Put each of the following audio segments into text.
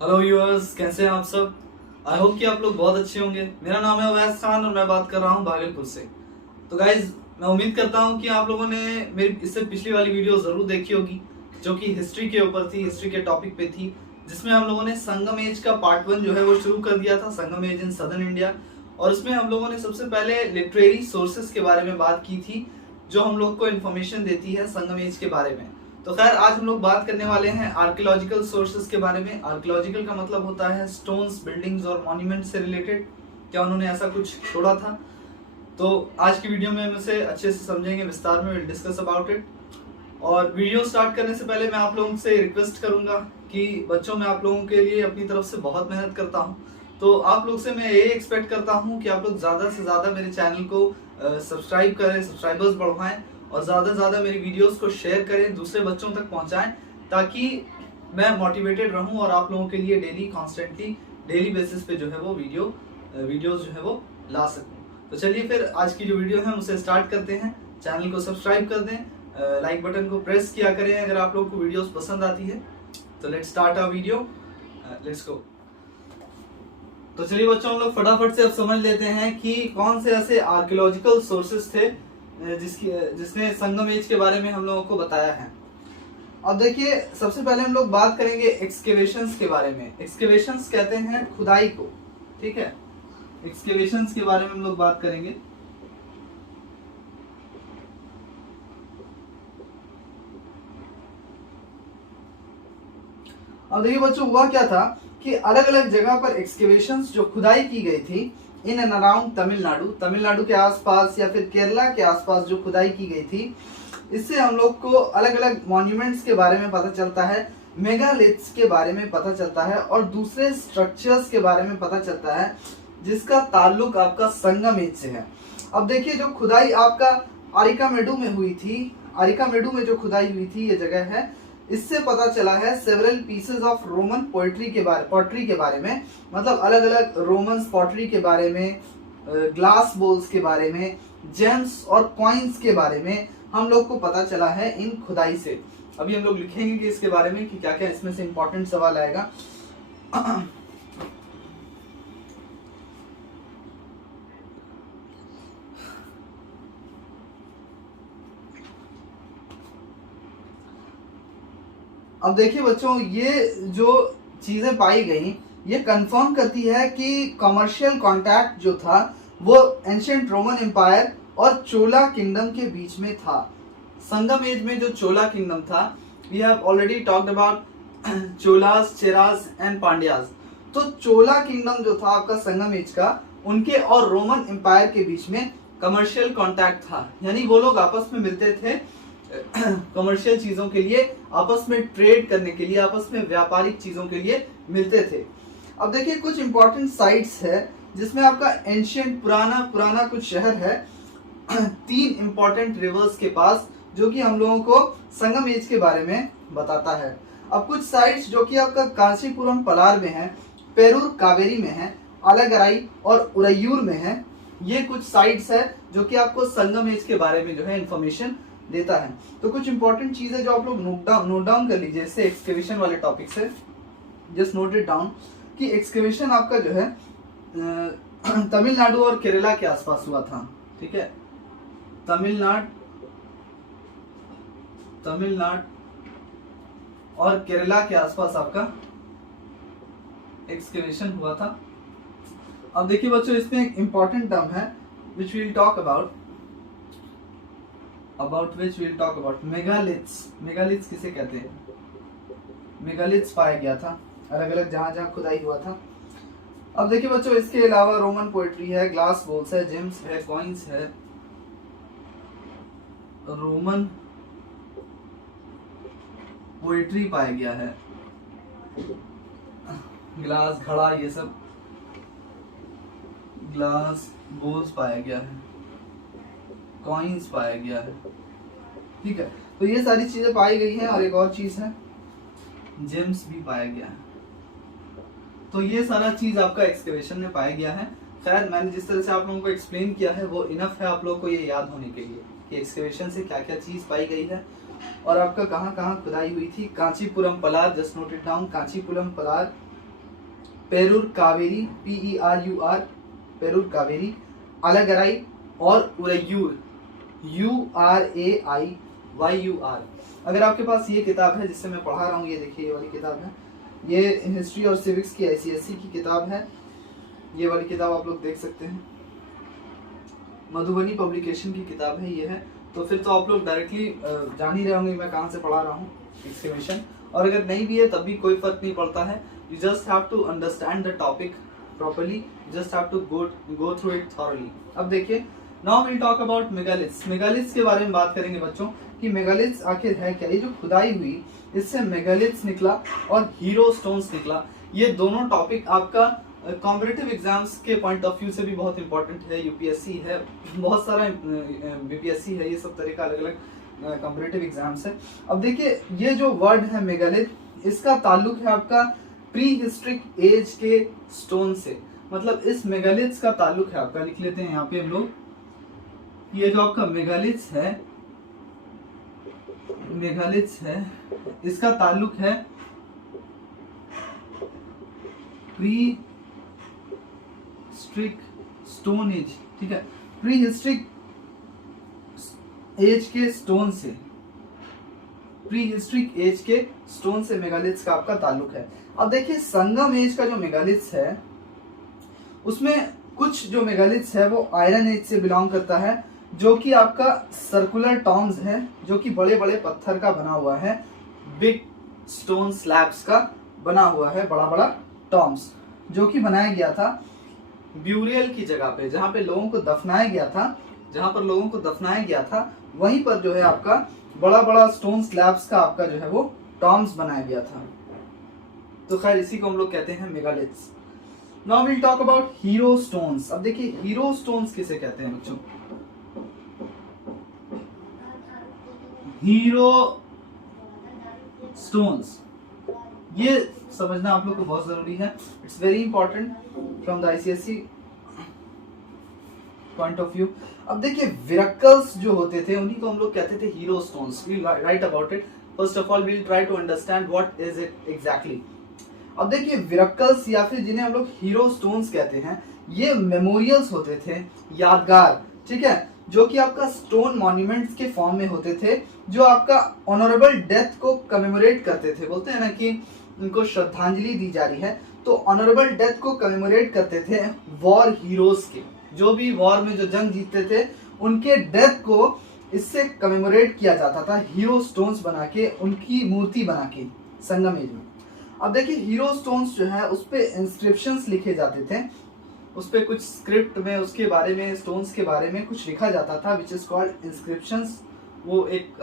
Hello viewers, कैसे हैं आप सब। आई होप कि आप लोग बहुत अच्छे होंगे। मेरा नाम है अवैस खान और मैं बात कर रहा हूं भागलपुर से। तो गाइज, मैं उम्मीद करता हूं कि आप लोगों ने मेरी इससे पिछली वाली वीडियो जरूर देखी होगी, जो कि हिस्ट्री के ऊपर थी, हिस्ट्री के टॉपिक पे थी, जिसमें हम लोगों ने संगम एज का पार्ट 1 जो है वो शुरू कर दिया था, संगम एज इन सदर्न इंडिया। और उसमें हम लोगों ने सबसे पहले लिटरेरी सोर्सेस के बारे में बात की थी, जो हम लोग को इन्फॉर्मेशन देती है संगम एज के बारे में। तो खैर, आज हम लोग बात करने वाले हैं आर्कियोलॉजिकल सोर्सेस के बारे में। आर्कियोलॉजिकल का मतलब होता है स्टोन्स, बिल्डिंग्स और मॉन्यूमेंट से रिलेटेड, क्या उन्होंने ऐसा कुछ छोड़ा था। तो आज की वीडियो में हम इसे अच्छे से समझेंगे, विस्तार में विल डिस्कस अबाउट इट। और वीडियो स्टार्ट करने से पहले मैं आप लोगों से रिक्वेस्ट करूंगा कि बच्चों, मैं आप लोगों के लिए अपनी तरफ से बहुत मेहनत करता हूं, तो आप लोग से मैं ये एक्सपेक्ट करता हूं कि आप लोग ज्यादा से ज्यादा मेरे चैनल को सब्सक्राइब करें, सब्सक्राइबर्स बढ़वाएं और ज्यादा से ज्यादा मेरी वीडियोस को शेयर करें, दूसरे बच्चों तक पहुंचाएं, ताकि मैं मोटिवेटेड रहूं और आप लोगों के लिए डेली कॉन्स्टेंटली डेली बेसिस पे जो है वो वीडियोस जो है वो ला सकूं। तो चलिए फिर आज की जो वीडियो है उसे स्टार्ट करते हैं। चैनल को सब्सक्राइब कर दें, लाइक बटन को प्रेस किया करें अगर आप लोगों को वीडियोस पसंद आती है। तो let's start our video, let's go. तो चलिए बच्चों, हम लोग फटाफट से अब समझ लेते हैं कि कौन से ऐसे आर्कियोलॉजिकल सोर्सेस थे जिसने संगम एज के बारे में हम लोगों को बताया है। अब देखिए, सबसे पहले हम लोग बात करेंगे एक्सकेवेशंस के बारे में। एक्सकेवेशंस कहते हैं खुदाई को, ठीक है। एक्सकेवेशंस के बारे में हम लोग बात करेंगे। अब देखिए बच्चों, हुआ क्या था कि अलग अलग जगह पर एक्सकेवेशंस जो खुदाई की गई थी इन एंड अराउंड तमिलनाडु के आसपास या फिर केरला के आसपास जो खुदाई की गई थी, इससे हम लोग को अलग अलग मॉन्यूमेंट्स के बारे में पता चलता है, मेगालिथ्स के बारे में पता चलता है और दूसरे स्ट्रक्चर्स के बारे में पता चलता है, जिसका ताल्लुक आपका संगम एज से है। अब देखिए, जो खुदाई आपका आरिकामेडु में हुई थी, आरिकामेडु में जो खुदाई हुई थी, ये जगह है, इससे पता चला है several pieces of Roman pottery के बारे में, मतलब अलग अलग रोमन पॉटरी के बारे में, ग्लास बोल्स के बारे में, जेम्स और कॉइन्स के बारे में हम लोग को पता चला है इन खुदाई से। अभी हम लोग लिखेंगे कि इसके बारे में कि क्या क्या इसमें से इंपॉर्टेंट सवाल आएगा। अब देखिए बच्चों, ये जो चीजें पाई गई, ये कंफर्म करती है कि कमर्शियल कांटेक्ट जो था वो एंशिएंट रोमन एम्पायर और चोला किंगडम के बीच में था। संगम एज में जो चोला किंगडम था, we have already talked about Cholas, Cheras and Pandyas. तो चोला किंगडम जो था आपका संगम एज का, उनके और रोमन एम्पायर के बीच में कमर्शियल कांटेक्ट था, यानी वो लोग आपस में मिलते थे कमर्शियल चीजों के लिए, आपस में ट्रेड करने के लिए, आपस में व्यापारिक चीजों के लिए मिलते थे। अब देखिए, कुछ इंपॉर्टेंट साइट्स है जिसमें आपका एंशिएंट पुराना कुछ शहर है 3 इंपॉर्टेंट रिवर्स के पास, जो कि हम लोगों को संगम एज के बारे में बताता है। अब कुछ साइट्स जो कि आपका कांचीपुरम पलार में है, पेरूर कावेरी में है, अलगराई और उरैयूर में है। ये कुछ साइट्स है जो कि आपको संगम एज के बारे में जो है इंफॉर्मेशन देता है। तो कुछ इंपॉर्टेंट चीज है जो आप लोग नोट डाउन कर लीजिए, इससे एक्सकेवेशन वाले टॉपिक से जस्ट नोट इट डाउन कि एक्सकेवेशन आपका जो है तमिलनाडु और केरला के आसपास हुआ था, ठीक है। तमिलनाडु और केरला के आसपास आपका एक्सकेवेशन हुआ था। अब देखिए बच्चों, इसमें एक इंपॉर्टेंट टर्म है which we'll talk about megaliths. Megaliths किसे कहते हैं? मेगालिथ्स पाया गया था अलग अलग जहां खुदाई हुआ था। अब देखिए बच्चों, इसके अलावा रोमन पोएट्री है, ग्लास बोल्स है, जेम्स है, कॉइन्स है, रोमन पोएट्री पाया गया है, ग्लास घड़ा, ये सब ग्लास बोल्स पाया गया है, कॉइन्स पाया गया है, ठीक है। तो ये सारी चीजें पाई गई हैं। और एक और चीज है, जेम्स भी पाया गया है। तो ये सारा चीज आपका एक्सकेवेशन में पाया गया है। खैर, मैंने जिस तरह से आप लोगों को एक्सप्लेन किया है वो इनफ है आप लोगों को ये याद होने के लिए कि एक्सकेवेशन से क्या क्या चीज पाई गई है और आपका कहाँ कहाँ खुदाई हुई थी। Kanchipuram Palar, just note it down, Kanchipuram Palar Perur Kaveri, PERUR, Perur Kaveri, Alagarai और उरैयूर, URAIYUR। अगर आपके पास ये किताब है जिससे मैं पढ़ा रहा हूँ, ये देखिए ये वाली किताब है, ये हिस्ट्री और सिविक्स की ICSE की किताब है। ये वाली किताब आप लोग देख सकते हैं, मधुबनी पब्लिकेशन की किताब है ये है। तो फिर तो आप लोग डायरेक्टली जान ही रहे होंगे मैं कहाँ से पढ़ा रहा हूँ, एक्सक्लेमेशन। और अगर नहीं भी है तब भी कोई फर्क नहीं पड़ता है, you just have to understand the topic properly, just have to go through it thoroughly. अब देखिए, now will talk about megaliths. Megaliths के बारे में बात करेंगे बच्चों कि मेगालिथ्स आखिर है क्या। ये जो खुदाई हुई इससे मेगालिथ्स निकला और हीरो स्टोन्स निकला। ये दोनों टॉपिक आपका कॉम्पिटिटिव एग्जाम्स के पॉइंट ऑफ व्यू से भी बहुत इंपॉर्टेंट है। यूपीएससी है, बहुत सारा बीपीएससी है, ये सब तरह का अलग अलग कॉम्पिटिटिव एग्जाम्स है। अब देखिए, ये जो वर्ड है मेगालिथ, इसका ताल्लुक है आपका प्री हिस्ट्रिक एज के स्टोन से। मतलब इस मेगालिथ्स का ताल्लुक है आपका, लिख लेते हैं यहाँ पे हम लोग, ये जो आपका मेगालिथ्स है इसका ताल्लुक है प्री हिस्ट्रिक स्टोन एज, ठीक है, प्री हिस्ट्रिक एज के स्टोन से, प्री हिस्ट्रिक एज के स्टोन से मेगालिथ्स का आपका ताल्लुक है। अब देखिए, संगम एज का जो मेगालिथ्स है उसमें कुछ जो मेगालिथ्स है वो आयरन एज से बिलोंग करता है, जो कि आपका सर्कुलर टॉम्स है, जो कि बड़े बड़े पत्थर का बना हुआ है, बिग स्टोन स्लैब्स का बना हुआ है, बड़ा बड़ा टॉम्स, जो कि बनाया गया था ब्यूरियल की जगह पे, जहां पे लोगों को दफनाया गया था, जहां पर लोगों को दफनाया गया था वहीं पर जो है आपका बड़ा बड़ा स्टोन स्लैब्स का आपका जो है वो टॉम्स बनाया गया था। तो खैर इसी को हम लोग कहते हैं megaliths. Now will talk about hero stones. अब देखिए, हीरो स्टोन्स किसे कहते हैं बच्चों? हीरो स्टोन्स, ये समझना आप लोग को बहुत जरूरी है। It's very important from the ICSE point of view. अब देखिए, विरक्कल्स जो होते थे उन्हीं को हम लोग कहते थे hero stones. We write about it. First of all we'll try to understand what is it exactly. अब देखिए, विरक्कल्स या फिर जिन्हें हम लोग हीरो स्टोन्स कहते हैं, ये मेमोरियल्स होते थे, यादगार, ठीक है, जो कि आपका स्टोन मॉन्यूमेंट्स के फॉर्म में होते थे, जो आपका ऑनरेबल डेथ को कमेमोरेट करते थे। बोलते हैं ना कि उनको श्रद्धांजलि दी जा रही है, तो ऑनरेबल डेथ को कमेमोरेट करते थे वॉर हीरोज के, जो भी वॉर में जो जंग जीतते थे उनके डेथ को इससे कमेमोरेट किया जाता था, हीरो स्टोन्स बना के, उनकी मूर्ति बना के संगम एज में। अब देखिए, हीरो स्टोन्स जो है उस पे इंस्क्रिप्शंस लिखे जाते थे, उस पे कुछ स्क्रिप्ट में उसके बारे में, स्टोन्स के बारे में कुछ लिखा जाता था, विच इज कॉल्ड इंस्क्रिप्शंस। वो एक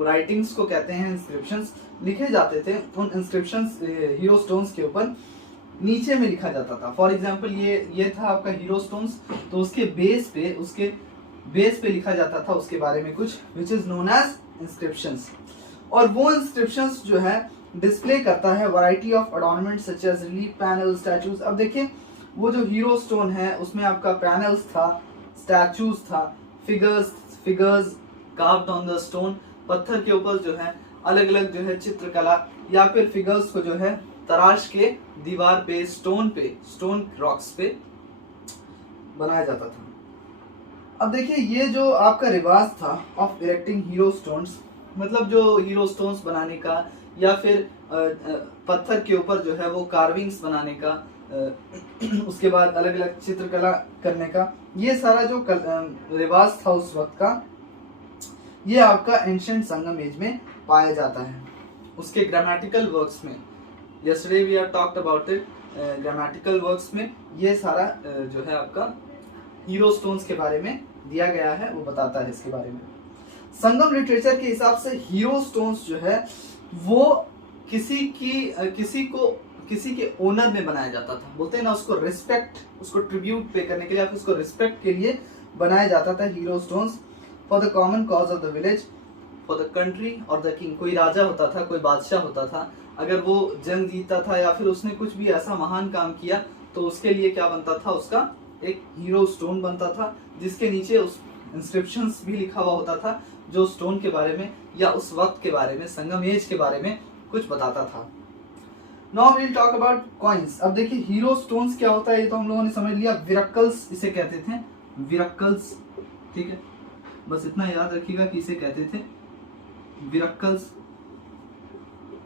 राइटिंग्स को कहते हैं इंस्क्रिप्शंस। लिखे जाते थे उन इंस्क्रिप्शंस हीरो स्टोन्स के ऊपर, नीचे में लिखा जाता था। फॉर एग्जांपल ये था आपका हीरो स्टोन्स, तो उसके बेस पे लिखा जाता था उसके बारे में कुछ, which is known as inscriptions. और वो इंस्क्रिप्शंस जो है डिस्प्ले करता है variety of ornament such as relief panel, statues. अब देखिए, वो जो हीरो स्टोन है उसमें आपका पैनल्स था, स्टैचूज था, figures carved on the stone, पत्थर के ऊपर जो है अलग अलग जो है चित्रकला या फिर फिगर्स को जो है तराश के दीवार पे, स्टोन रॉक्स पे बनाया जाता था। अब देखिए, ये जो आपका रिवाज था ऑफ इरेक्टिंग हीरो स्टोन्स, मतलब जो हीरो स्टोन्स बनाने का या फिर पत्थर के ऊपर जो है वो कार्विंग्स बनाने का, उसके बाद अलग अलग चित्रकला करने का, ये सारा जो रिवाज था उस वक्त का, ये आपका एंशिएंट संगम एज में पाया जाता है। उसके ग्रामेटिकल वर्क्स में, yesterday we have talked about it, grammatical works में ये सारा जो है आपका हीरो स्टोन्स के बारे में दिया गया है, वो बताता है इसके बारे में। संगम लिटरेचर के हिसाब से हीरो स्टोन्स जो है वो किसी के ऑनर में बनाया जाता था। बोलते हैं ना, उसको रिस्पेक्ट, उसको ट्रिब्यूट पे करने के लिए या फिर उसको रिस्पेक्ट के लिए बनाया जाता था hero stones. For the common cause of the village, for the country और द किंग। कोई राजा होता था, कोई बादशाह होता था, अगर वो जंग जीतता था या फिर उसने कुछ भी ऐसा महान काम किया तो उसके लिए क्या बनता था, उसका एक हीरो स्टोन बनता था, जिसके नीचे उस इंस्क्रिप्शंस भी लिखा हुआ होता था, जो स्टोन के बारे में या उस वक्त के बारे में, संगम एज के बारे में कुछ बताता था। Now we'll talk about coins. अब देखिए हीरो स्टोन्स क्या होता है ये तो हम लोगों ने समझ लिया, विरक्कल्स इसे कहते थे, विरक्कल्स, ठीक है, बस इतना याद रखिएगा कि इसे कहते थे विरक्कल्स।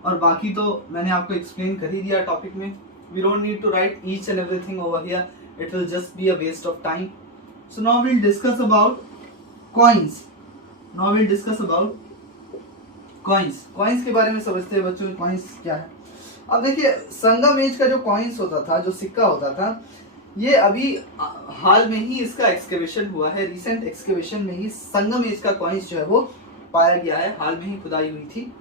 और बाकी तो मैंने आपको एक्सप्लेन कर ही दिया टॉपिक में, we don't need to write each and everything over here, it will just be a waste of time. So now we'll discuss about coins. Now we'll discuss about coins. Coins के बारे में समझते हैं बच्चों, coins क्या है। अब देखिए संगम एज का जो कॉइन्स होता था, जो सिक्का होता था, ये अभी हाल में ही इसका एक्सकेवेशन हुआ है, रिसेंट एक्सकेवेशन में ही संगम एज का कॉइन्स जो है वो पाया गया है, हाल में ही खुदाई हुई थी,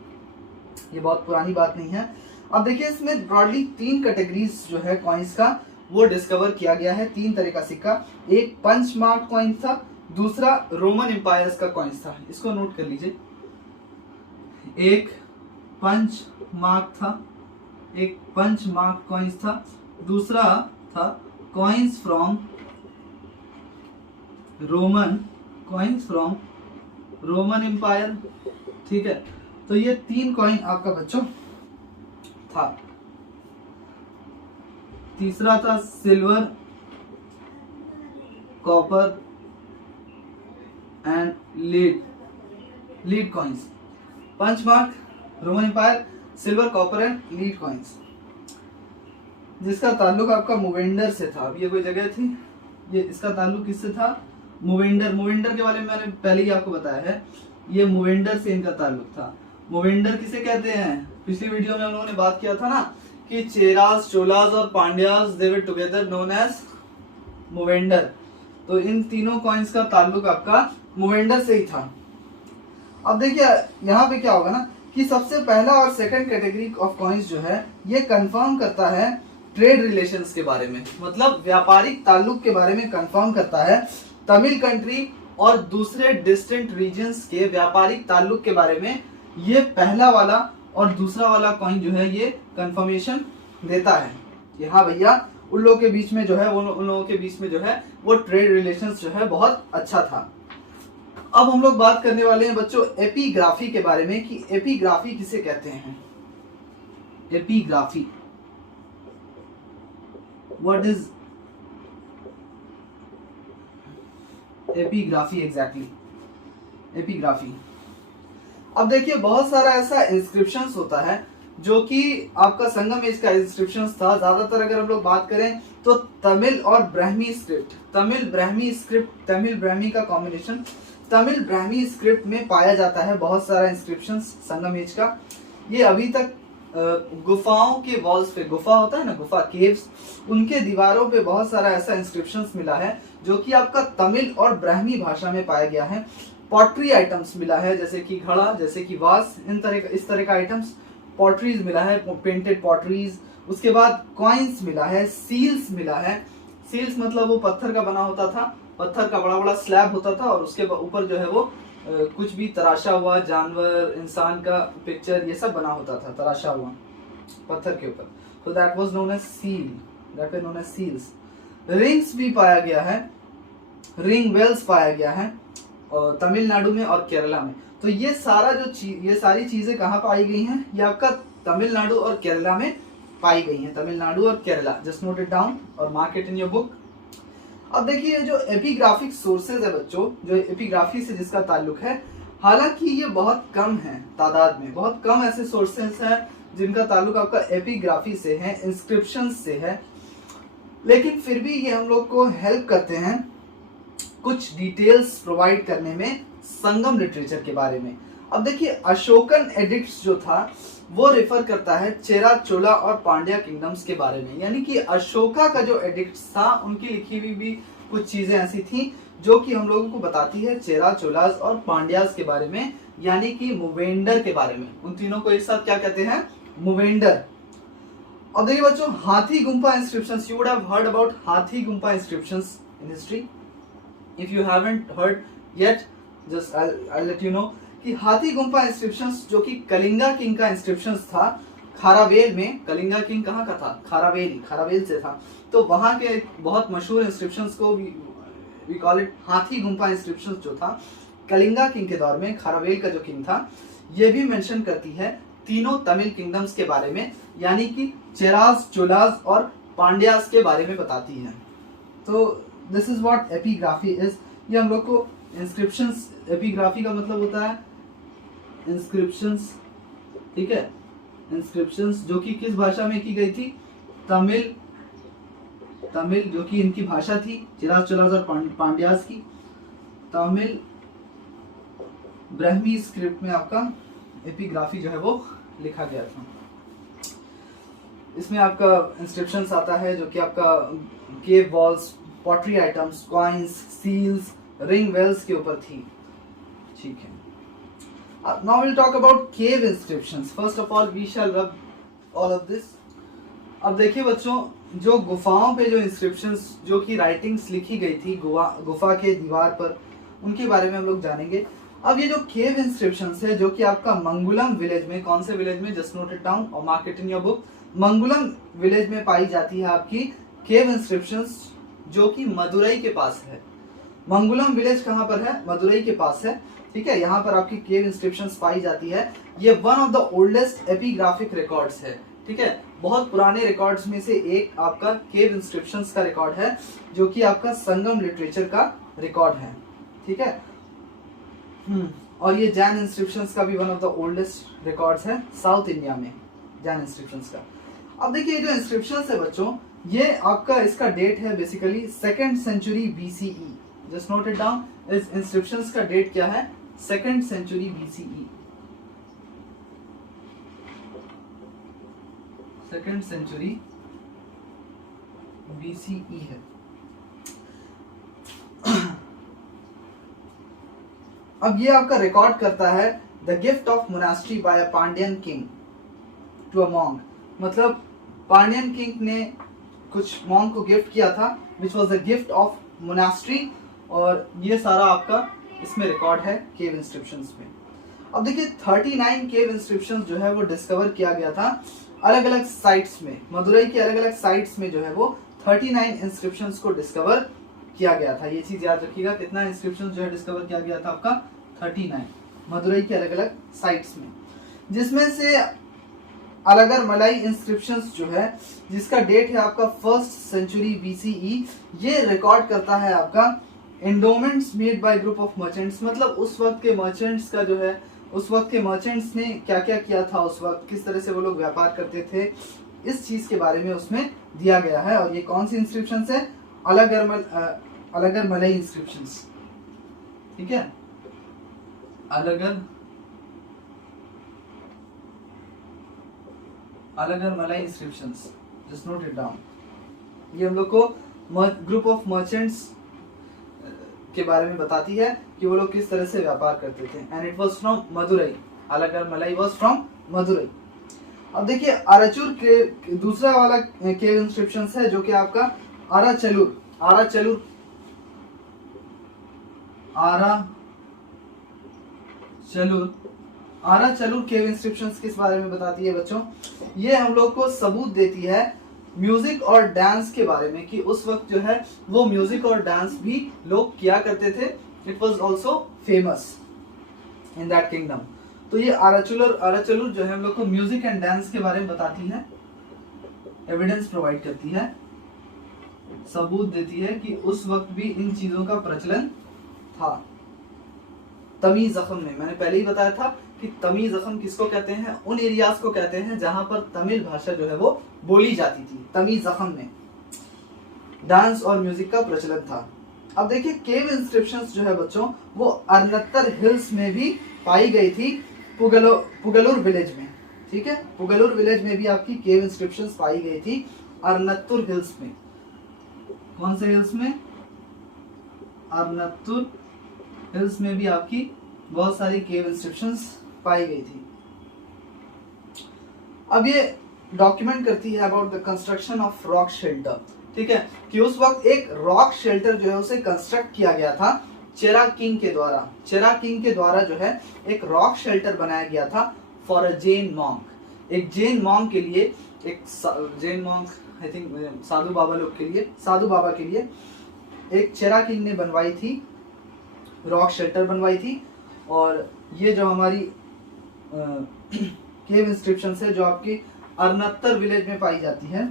ये बहुत पुरानी बात नहीं है। अब देखिए इसमें ब्रॉडली 3 कैटेगरीज जो है कॉइन्स का वो डिस्कवर किया गया है, 3 तरह का सिक्का। एक पंच मार्क कॉइन था, दूसरा रोमन एम्पायर्स का कॉइन्स था, इसको नोट कर लीजिए। एक पंच मार्क था, एक पंच मार्क कॉइन्स था, दूसरा था coins from Roman, coins from Roman empire, ठीक है। तो ये 3 कॉइन आपका बच्चों था। तीसरा था silver, copper and lead coins. Punch mark, Roman empire, silver, copper and lead coins, जिसका ताल्लुक आपका मूवेंडर से था। अब ये कोई जगह थी, ये इसका ताल्लुक किससे था? मूवेंडर। मूवेंडर के बारे में मैंने पहले ही आपको बताया है, ये मूवेंडर से इनका ताल्लुक था। मूवेंडर किसे कहते हैं? पिछली वीडियो में हम लोगों ने बात किया था ना कि चेरास, चोलास और पांड्यास दे वर टुगेदर नोन एज मूवेंडर। तो इन तीनों कॉइन्स का ताल्लुक आपका मूवेंडर से ही था। अब देखिए यहाँ पे क्या होगा ना कि सबसे पहला और सेकंड कैटेगरी ऑफ कॉइन्स जो है ये कंफर्म करता है ट्रेड रिलेशंस के बारे में, मतलब व्यापारिक ताल्लुक के बारे में कंफर्म करता है। तमिल कंट्री और दूसरे डिस्टेंट रीजन्स के व्यापारिक ताल्लुक के बारे में ये पहला वाला और दूसरा वाला कॉइन जो है ये कंफर्मेशन देता है कि हाँ भैया उन लोगों के बीच में जो है, उन लोगों के बीच में जो है वो ट्रेड रिलेशंस जो है बहुत अच्छा था। अब हम लोग बात करने वाले हैं बच्चों एपिग्राफी के बारे में कि एपिग्राफी किसे कहते हैं। Epigraphy, what is epigraphy exactly? Epigraphy, अब देखिए बहुत सारा ऐसा इंस्क्रिप्शंस होता है जो कि आपका संगम एज का इंस्क्रिप्शंस था। ज्यादातर अगर हम लोग बात करें तो तमिल और ब्राह्मी स्क्रिप्ट, तमिल ब्राह्मी स्क्रिप्ट, तमिल ब्राह्मी का कॉम्बिनेशन, तमिल ब्राह्मी स्क्रिप्ट में पाया जाता है बहुत सारा इंस्क्रिप्शंस संगम एज का। ये अभी तक गुफाओं के वॉल्स पे, गुफा होता है ना, गुफा केव्स, उनके दीवारों पे बहुत सारा ऐसा इंस्क्रिप्शंस मिला है जो कि आपका तमिल और ब्राह्मी भाषा में पाया गया है। पॉटरी आइटम्स मिला है जैसे कि घड़ा, जैसे कि वास, इस तरह का आइटम्स, पॉटरीज मिला है, पेंटेड पॉटरीज। उसके बाद कॉइन्स मिला है, सील्स मिला है। सील्स मतलब वो पत्थर का बना होता था, पत्थर का बड़ा बड़ा स्लैब होता था और उसके ऊपर जो है वो कुछ भी तराशा हुआ जानवर, इंसान का पिक्चर, ये सब बना होता था तराशा हुआ पत्थर के ऊपर। तो that was known as seal, that was known as seals. Rings भी पाया गया है, रिंग वेल्स पाया गया है और तमिलनाडु में और केरला में। तो ये सारा ये सारी चीजें कहाँ पाई गई हैं? ये आपका तमिलनाडु और केरला में पाई गई हैं, तमिलनाडु और Kerala. Just note it down और mark it in your book. अब देखिए जो एपिग्राफिक सोर्सेज है बच्चों, जो एपिग्राफी से जिसका ताल्लुक है, हालांकि ये बहुत कम है तादाद में, बहुत कम ऐसे सोर्सेज हैं जिनका ताल्लुक आपका एपिग्राफी से है, इंस्क्रिप्शन से है, लेकिन फिर भी ये हम लोग को हेल्प करते हैं कुछ डिटेल्स प्रोवाइड करने में संगम लिटरेचर के बारे में। अब देखिए अशोकन एडिक्ट्स जो था वो रेफर करता है चेरा, चोला और पांड्या किंगडम्स के बारे में, यानी कि अशोका का जो एडिक्ट्स था उनकी लिखी हुई भी कुछ चीजें ऐसी थी जो कि हम लोगों को बताती है चेरा, चोलास और पांड्यास के बारे में, यानी कि मूवेंडर के बारे में। उन तीनों को एक साथ क्या कहते हैं? मूवेंडर। अब देखिए बच्चों Hathi Gumpha inscriptions, you would have heard about Hathi Gumpha inscriptions in history. If you haven't heard yet, just I let you know कि हाथी गुम्फा इंस्क्रिप्शंस जो कि कलिंगा किंग का इंस्क्रिप्शंस था खारावेल में। कलिंगा किंग कहाँ का था? खारावेल से था। तो वहां के बहुत मशहूर इंस्क्रिप्शंस को वी कॉल इट हाथी गुम्फा इंस्क्रिप्शंस जो था कलिंगा किंग के दौर में, खारावेल का जो किंग था, ये भी मेंशन करती है तीनों तमिल किंगडम्स के बारे में, यानी कि चेरास, चोलास और पांड्यास के बारे में बताती है। तो this is what epigraphy is. ये हम लोग को इंस्क्रिप्शंस, एपिग्राफी का मतलब होता है इंस्क्रिप्शंस, ठीक है, इंस्क्रिप्शंस जो कि किस भाषा में की गई थी, तमिल, तमिल जो कि इनकी भाषा थी, चेरास, चोलास और पांड्यास की, तमिल ब्राह्मी स्क्रिप्ट में आपका एपिग्राफी जो है वो लिखा गया था। इसमें आपका इंस्क्रिप्शंस आता है जो कि आपका cave walls, pottery items, coins, seals, ring wells के ऊपर थी, ठीक है। Now will talk about cave inscriptions. First of all we shall rub all of this. अब देखिए बच्चों, जो गुफाओं पे जो इंस्क्रिप्शंस, जो कि राइटिंग्स लिखी गई थी गुफा के दीवार पर, उनके बारे में हम लोग जानेंगे। अब ये जो केव इंस्क्रिप्शंस है जो कि आपका मंगुलम विलेज में, कौन से विलेज में, जस्ट नोट इट डाउन और mark it in your book, Mangulam village में पाई जाती है आपकी केव इंस्क्रिप्शंस, जो कि मदुरई के पास है। मंगुलम विलेज कहाँ पर है, मदुरई के पास है, ठीक है। यहाँ पर आपकी केव इंस्क्रिप्शंस पाई जाती है। ये one of the oldest epigraphic records है, ठीक है। बहुत पुराने रिकॉर्ड्स में से एक आपका केव इंस्क्रिप्शंस का रिकॉर्ड है, जो कि आपका संगम लिटरेचर का रिकॉर्ड है, ठीक है। और ये जैन इंस्क्रिप्शंस का भी one of the oldest records है साउथ इंडिया में, जैन इंस्क्रिप्शंस का। अब देखिए जो इंस्क्रिप्शंस है बच्चों, ये आपका इसका डेट है basically 2nd century BCE। Just note it down, इस इंस्क्रिप्शंस का डेट क्या है, 2nd century BCE, 2nd century BCE है। अब ये आपका रिकॉर्ड करता है the gift of monastery by a Pandyan king to a monk, मतलब पांड्यन किंग ने कुछ मॉन्क को गिफ्ट किया था, which was the gift of monastery. और ये सारा आपका इसमें रिकॉर्ड है केव इंस्क्रिप्शंस में। अब देखिए 39 केव इंस्क्रिप्शंस जो है वो डिस्कवर किया गया था अलग अलग साइट्स में, मदुरई के अलग अलग साइट्स में जो है वो 39 इंस्क्रिप्शंस को डिस्कवर किया गया था। ये चीज याद रखिएगा, कितना इंस्क्रिप्शन जो है डिस्कवर किया गया था आपका 39 मदुरई के अलग अलग साइट्स में, जिसमें से अलगर मलाई इंस्क्रिप्शंस जो है जिसका डेट है आपका 1st सेंचुरी BCE, ये रिकॉर्ड करता है आपका endowments made by group of merchants, मतलब उस वक्त के मर्चेंट्स का जो है, उस वक्त के मर्चेंट्स ने क्या क्या किया था उस वक्त, किस तरह से वो लोग व्यापार करते थे, इस चीज के बारे में उसमें दिया गया है। और ये कौन सी इंस्क्रिप्शंस है, अलगर मलाई इंस्क्रिप्शंस, ठीक है, अलगर मलाई inscriptions, just note it down. ये हम लोग को ग्रुप ऑफ मर्चेंट्स के बारे में बताती है कि वो लोग किस तरह से व्यापार करते थे। And it was from Madurai, Alagar Malai was from Madurai. अब देखिए अराचुर के दूसरा वाला केव इंस्क्रिप्शंस है जो कि आपका आराचलुर केव इंस्क्रिप्शंस किस बारे में बताती है बच्चों, ये हम लोग को सबूत देती है म्यूजिक और डांस के बारे में, कि उस वक्त जो है वो म्यूजिक और डांस भी लोग किया करते थे। It was also famous in that kingdom. तो ये आराचलुर जो है हम लोग को म्यूजिक एंड डांस के बारे में बताती है, एविडेंस प्रोवाइड करती है, सबूत देती है कि उस वक्त भी इन चीजों का प्रचलन था। तमीज जख्म में मैंने पहले ही बताया था कि तमीज जख्म किसको कहते हैं, उन एरियाज को कहते हैं जहां पर तमिल भाषा जो है वो बोली जाती थी। तमीज जख्म में डांस और म्यूजिक का प्रचलन था। अब देखिए केव इंस्क्रिप्शंस जो है बच्चों वो अरनत्तर हिल्स में भी पाई गई थी, पुगलुर विलेज में, ठीक है, पुगलुर विलेज में भी आपकी केव इंस्क्रिप्शंस पाई गई थी अरनत्तुर हिल्स में। कौन से हिल्स में, अरनत्तुर हिल्स में भी आपकी बहुत सारी केव इंस्क्रिप्शंस पाई गई थी। अब ये डॉक्यूमेंट करती है about the construction of rock shelter, ठीक है, कि उस वक्त एक रॉक शेल्टर जो है उसे कंस्ट्रक्ट किया गया था चेरा किंग के द्वारा। चेरा किंग के द्वारा जो है एक रॉक शेल्टर बनाया गया था फॉर अ जैन मॉन्क, एक जैन मॉन्क के लिए, एक जैन मॉन्क आई थिंक साधु बाबा के लिए एक चेरा किंग ने बनवाई थी, रॉक शेल्टर बनवाई थी। और ये जो हमारी केव इंस्क्रिप्शंस है जो आपकी अरनत्तर विलेज में पाई जाती है।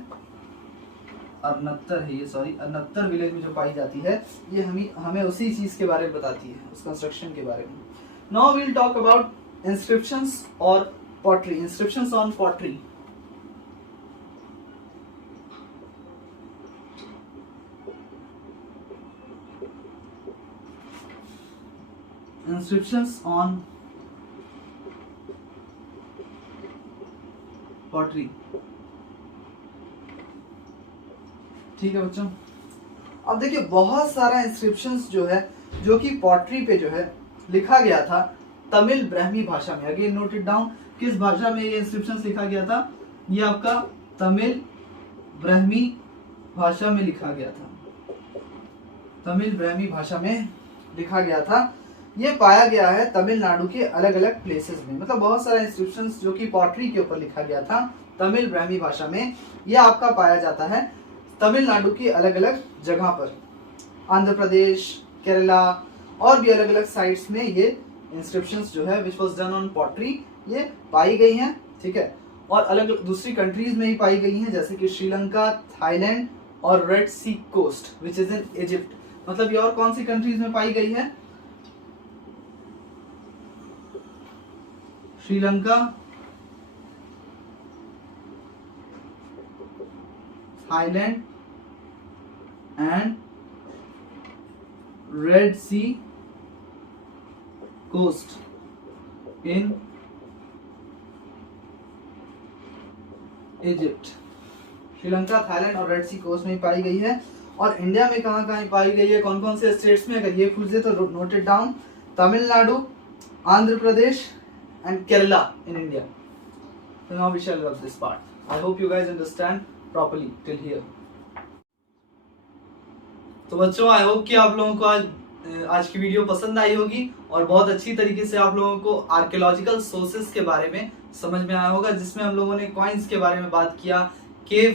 अरनत्तर है ये, सॉरी, अरनत्तर विलेज में जो पाई जाती है, ये हमें उसी चीज के बारे में बताती है, उस कंस्ट्रक्शन के बारे में। Now we will talk about inscriptions और pottery. Inscriptions on pottery. Inscriptions on pottery. ठीक है बच्चों, अब देखिए बहुत सारा इंस्क्रिप्शंस जो है, जो कि पॉटरी पे जो है लिखा गया था तमिल ब्राह्मी भाषा में। अगेन नोट इट डाउन, किस भाषा में ये इंस्क्रिप्शंस लिखा गया था? ये आपका तमिल ब्राह्मी भाषा में लिखा गया था। तमिल ब्राह्मी भाषा में लिखा गया था। ये पाया गया है तमिलनाडु के अलग अलग प्लेसेस में। मतलब बहुत सारा इंस्क्रिप्शंस जो कि पॉटरी के ऊपर लिखा गया था तमिल ब्राह्मी भाषा में, यह आपका पाया जाता है तमिलनाडु की अलग अलग जगह पर। आंध्र प्रदेश, केरला और भी अलग अलग साइट्स में ये इंस्क्रिप्शंस जो है which was done on pottery, ये पाई गई हैं। ठीक है, और अलग दूसरी कंट्रीज में ही पाई गई हैं, जैसे कि श्रीलंका, थाईलैंड और red sea coast which is in Egypt. मतलब ये और कौन सी कंट्रीज में पाई गई है? Sri Lanka, Thailand and red sea coast in Egypt. Sri Lanka, Thailand और रेड सी कोस्ट में पाई गई है। और इंडिया में कहाँ कहाँ पाई गई है, कौन कौन से स्टेट्स में? अगर ये पूछ दे तो note it down, Tamil Nadu, Andhra Pradesh and Kerala in India. So now we shall wrap this part. I hope you guys understand properly till here. तो बच्चों, आई होप कि आप लोगों को आज की वीडियो पसंद आई होगी और बहुत अच्छी तरीके से आप लोगों को आर्कियोलॉजिकल सोर्सेस के बारे में समझ में आया होगा, जिसमें हम लोगों ने कॉइन्स के बारे में बात किया, केव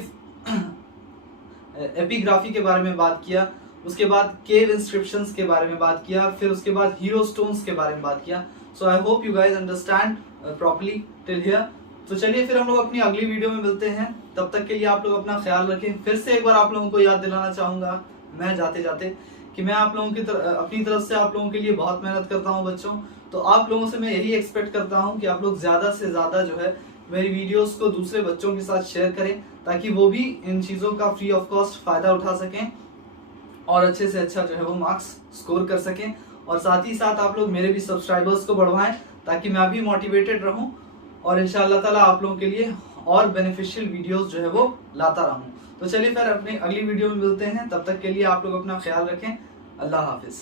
एपिग्राफी के बारे में बात किया, उसके बाद केव इंस्क्रिप्शंस के बारे में बात किया, फिर उसके बाद हीरो स्टोन्स के बारे में बात किया। So I hope you guys understand properly till here. तो चलिए फिर हम लोग अपनी अगली वीडियो में मिलते हैं। तब तक के लिए आप लोग अपना ख्याल रखें। फिर से एक बार आप लोगों को याद दिलाना चाहूंगा मैं जाते जाते कि मैं आप लोगों की अपनी तरफ से आप लोगों के लिए बहुत मेहनत करता हूं बच्चों। तो आप लोगों से मैं यही एक्सपेक्ट करता हूं कि आप लोग ज्यादा से ज्यादा जो है मेरी वीडियोस को दूसरे बच्चों के साथ शेयर करें, ताकि वो भी इन चीजों का फ्री ऑफ कॉस्ट फायदा उठा सकें और अच्छे से अच्छा जो है वो मार्क्स स्कोर कर सकें। और साथ ही साथ आप लोग मेरे भी सब्सक्राइबर्स को बढ़वाएं, ताकि मैं भी मोटिवेटेड रहूं और इंशाअल्लाह ताला आप लोगों के लिए और बेनिफिशियल वीडियोस जो है वो लाता रहूं। तो चलिए फिर अपनी अगली वीडियो में मिलते हैं। तब तक के लिए आप लोग अपना ख्याल रखें। अल्लाह हाफिज।